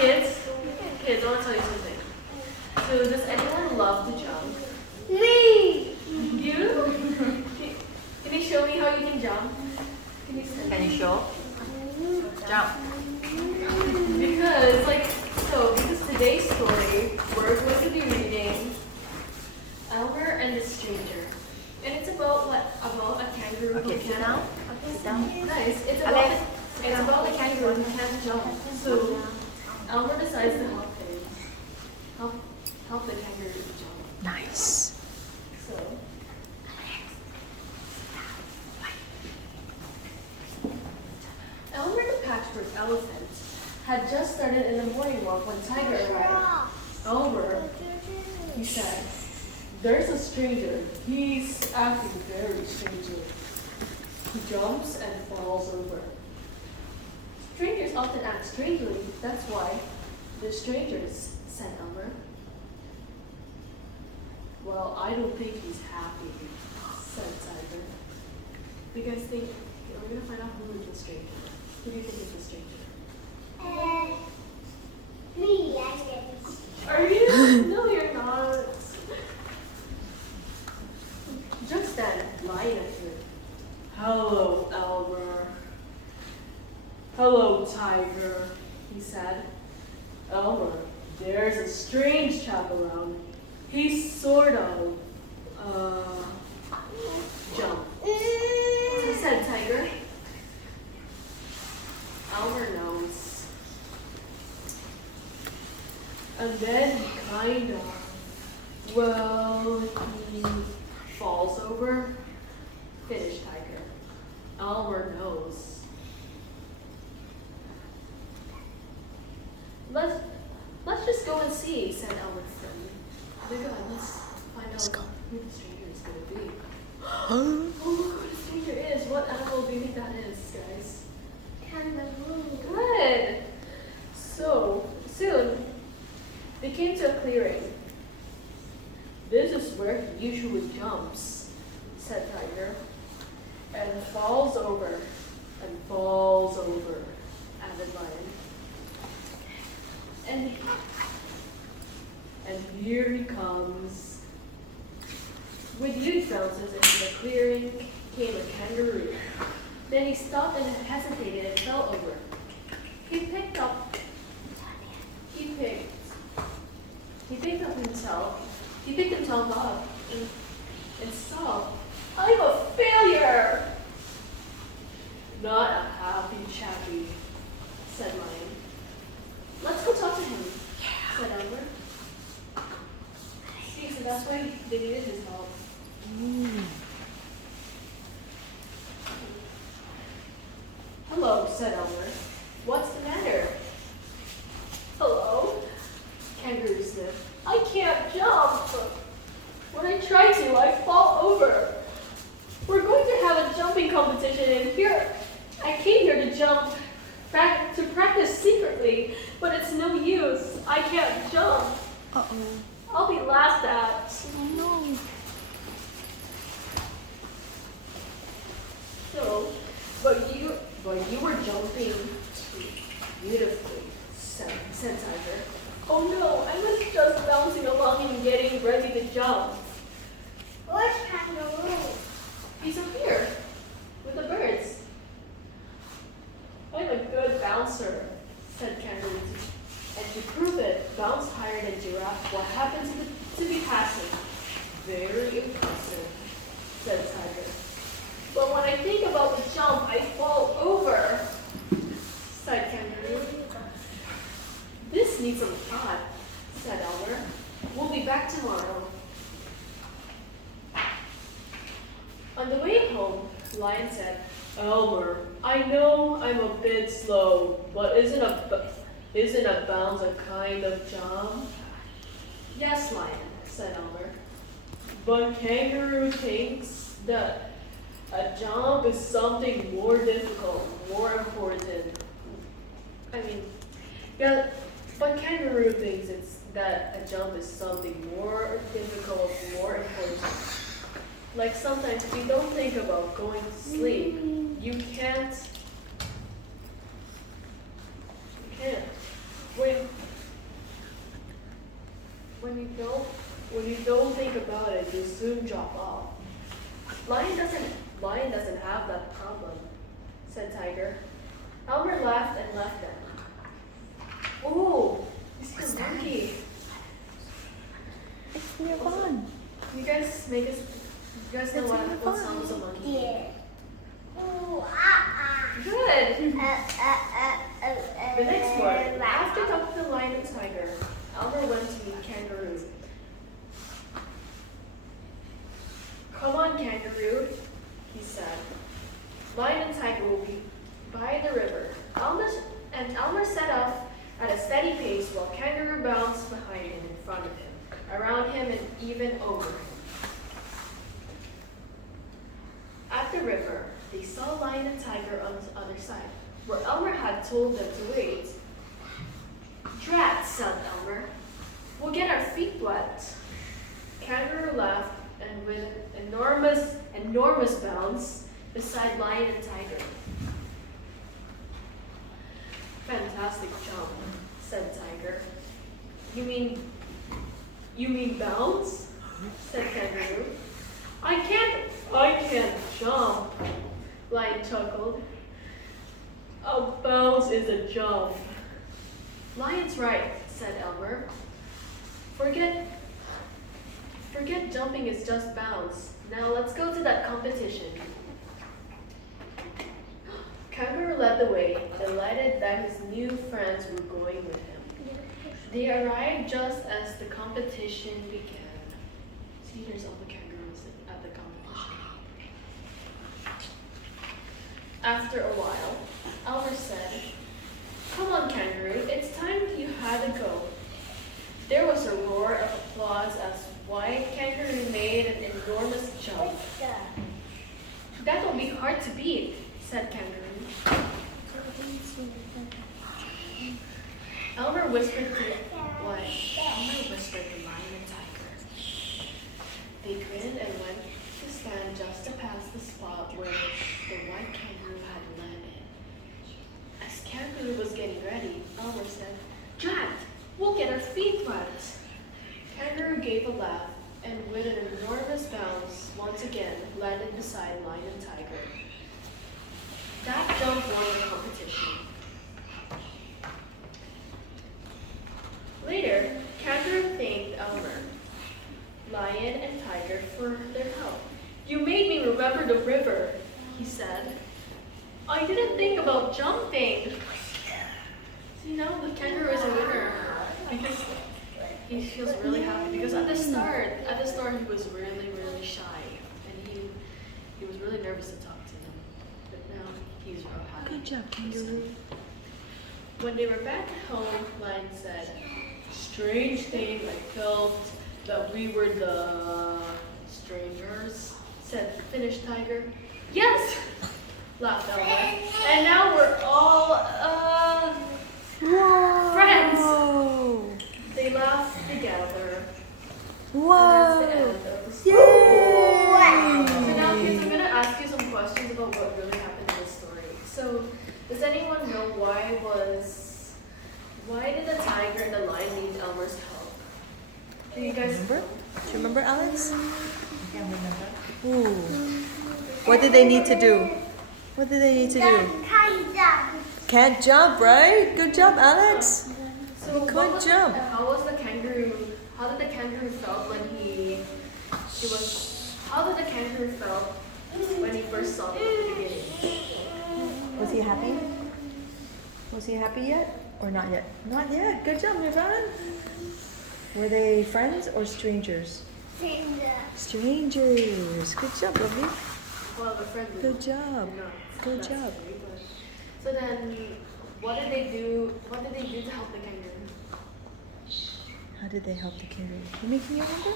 Kids, I want to tell you something. So, does anyone love to jump? Me! You? Can you show me how you can jump? Can you show? Jump. Because today's story, we're going to be reading Elmer and the Stranger. And it's about about a kangaroo Okay, who sit can't down. Sit down. Nice. Alex. It's about a kangaroo who can't jump. So Elmer decides to help the kangaroo jump. Nice. So Elmer the patchwork elephant had just started in the morning walk when Tiger arrived. Elmer, he said, "There's a stranger. He's acting very strangely. He jumps and falls over." Strangers often act strangely. That's why they're strangers, said Elmer. "Well, I don't think he's happy," said Tiger. You guys think, we're going to find out who is the stranger. Who do you think is the stranger? Me, I guess. Are you? No, you're not. Just then, Lion appeared. "Hello, Elmer." "Hello, Tiger," he said. "Elmer, there's a strange chap around. He's sort of, jump," said Tiger. Elmer knows. And then he he falls over. Finished Tiger. Elmer knows. Let's just go and see, said Elmer's friend. Let's find out who the stranger is going to be. Oh, look who the stranger is. What animal do you think that is, guys? Kangaroo. Good. So, soon, they came to a clearing. "This is where he usually jumps," said Tiger, "and falls over, added Lion. And here he comes." With huge bounces into the clearing came a kangaroo. Then he stopped and hesitated and fell over. He picked up himself up and sobbed, "I'm a failure." "Not a happy chappy," said Lion. "Let's go talk to him," said Elmer. See, so that's why they needed his help. "Hello," said Elmer. "What's the matter?" "Hello?" Kangaroo sniffed. "I can't jump. When I try to, I fall over. We're going to have a jumping competition, and I came here to jump, to practice secretly, but it's no use. I can't jump. Uh-oh. I'll be laughed at." Oh no. "So, but you were jumping beautifully," said Tiger. "Oh no, I was just bouncing along and getting ready to jump." What's kangaroo? "He's up here with the birds." "I'm a good bouncer," said Kangaroo. "And to prove it, bounced higher than Giraffe. What happened to be passive?" "Very impressive," said Tiger. "But when I think about the jump, I fall over," said Kangaroo. "This needs some thought," said Elmer. "We'll be back tomorrow." On the way home, Lion said, "Elmer, I know I'm a bit slow, but isn't a bounce a kind of jump?" "Yes, Lion," said Elmer. "But Kangaroo thinks that a jump is something more difficult, more important." But Kangaroo thinks that a jump is something more difficult, more important. Like sometimes if you don't think about going to sleep, you can't. When When you don't think about it, you soon drop off. Lion doesn't have that problem, said Tiger. Elmer laughed and left them. Ooh, he's a monkey. It's near fun. You guys know what sounds a monkey? Yeah. Ooh, Good. The next one. Right. After talking to the lion and tiger, Elmer went to meet kangaroo. Come on, kangaroo, he said. Lion and tiger will be by the river. Elmer set off at a steady pace while kangaroo bounced behind him, in front of him, around him, and even over him. At the river, they saw lion and tiger on the other side, where Elmer had told them to wait. Drat, said Elmer. We'll get our feet wet. Kangaroo laughed, and with an enormous bounce beside lion and tiger. Fantastic jump, said Tiger. You mean bounce? Said Kangaroo. I can't jump, Lion chuckled. A bounce is a jump. Lion's right, said Elmer. Forget jumping is just bounce. Now let's go to that competition. Kangaroo led the way, delighted that his new friends were going with him. They arrived just as the competition began. See, there's all the kangaroos at the competition. After a while, Elmer said, Come on, kangaroo, it's time you had to go. There was a roar of applause as White Kangaroo made an enormous jump. That'll be hard to beat, said Kangaroo. Elmer whispered to Lion and Tiger. They grinned and went to stand just past the spot where the white kangaroo had landed. As Kangaroo was getting ready, Elmer said, Drat, we'll get our feet wet. Kangaroo gave a laugh and with an enormous bounce, once again landed beside Lion and Tiger. That jump won the competition. Later, Kangaroo thanked Elmer, Lion, and Tiger for their help. You made me remember the river, he said. I didn't think about jumping. See, now the kangaroo is a winner because he feels really happy. Because at the start he was really shy and he was really nervous to talk to them. But now he's real happy. Good job, kangaroo. When they were back at home, Lion said, Strange thing, I felt that we were the strangers, finished Tiger. Yes, laughed Elmer. And now we're all friends. They laughed together. Whoa! And that's the end of the story. Yay! So now, kids, I'm going to ask you some questions about what really happened in this story. So, does anyone know why did the tiger and the lion need Elmer's help? Do you guys Remember? know? Do you remember, Alex? I can't remember. Ooh. What did they need to do? What did they need to do? Can't jump, right? Good job, Alex. So Good job. How did the kangaroo felt when he first saw them at the beginning? Was he happy? Was he happy yet? Or not yet? Not yet. Good job, Nirvan. Were they friends or strangers? Strangers. Good job, lovely. Well, the friend was Good job. not Good that job. scary, but- So then, what did they do to help the kangaroo? How did they help the kangaroo? Can you remember?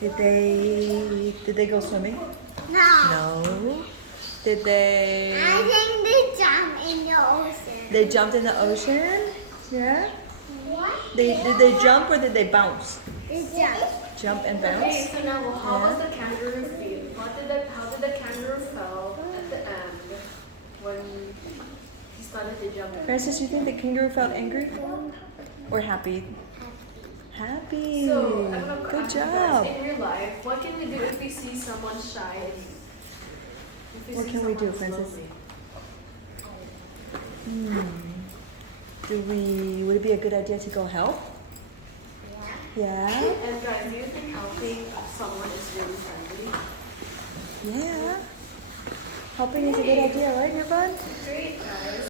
Did they go swimming? No. Did they? I think they jump in the ocean. They jumped in the ocean? Yeah? What? Did they jump or did they bounce? They jump. Jump and Okay, bounce? so now how Yeah. was the kangaroo feel? How did the kangaroo feel at the end when he started to jump? Francis, you think the kangaroo felt angry? Or happy? Happy. So, I have a Good question, job. guys. In real life, what can we do if we see someone shy and if What see can we do, someone Francis? lonely? Would it be a good idea to go help? Yeah. And guys, do you think helping someone is really friendly? Yeah. Helping is a good idea, right, Irfan? Great, guys.